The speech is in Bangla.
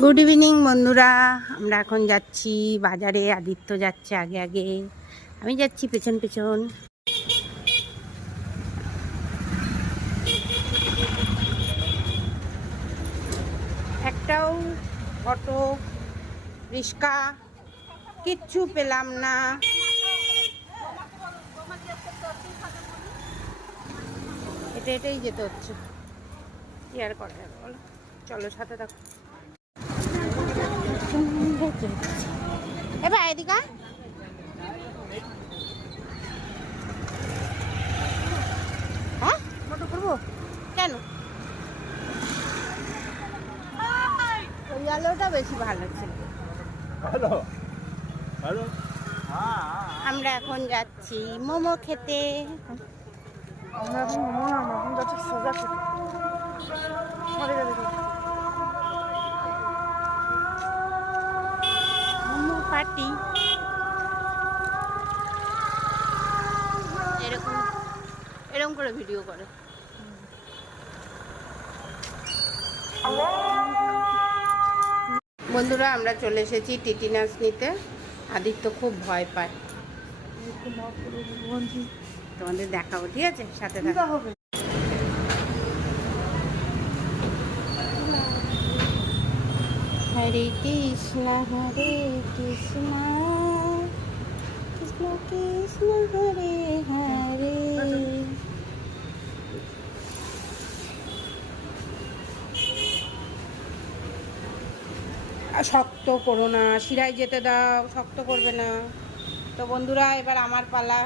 গুড ইভিনিং বন্ধুরা, আমরা এখন যাচ্ছি বাজারে। আদিত্য যাচ্ছে আগে আগে, আমি যাচ্ছি পেছন পেছন। একটাও অটো রিক্সা কিচ্ছু পেলাম না। এটাই যেতে হচ্ছে, কি আর করা যাবে বলো। চলো সাথে থাকো। এবার এদিকে হ্যাঁ মোটো করবো কেন? ওই আলোটা বেশি ভালো ছিল। আমরা এখন যাচ্ছি মোমো খেতে। আমরা এখন মোমো না, আমরা এখন যাচ্ছি সোজা খেতে। মোমো পার্টি এরকম এরকম করে ভিডিও করে। বন্ধুরা আমরা চলে এসেছি টিটিনাস নিতে। আদিত্য খুব ভয় পায়, তোমাদের দেখাবো, ঠিক আছে? সাথে থাকো। হরে কৃষ্ণ কৃষ্ণ কৃষ্ণ হরে হরে। শক্ত করো না, শিরায় যেতে দাও, শক্ত করবে না। তো বন্ধুরা এবার আমার পালা।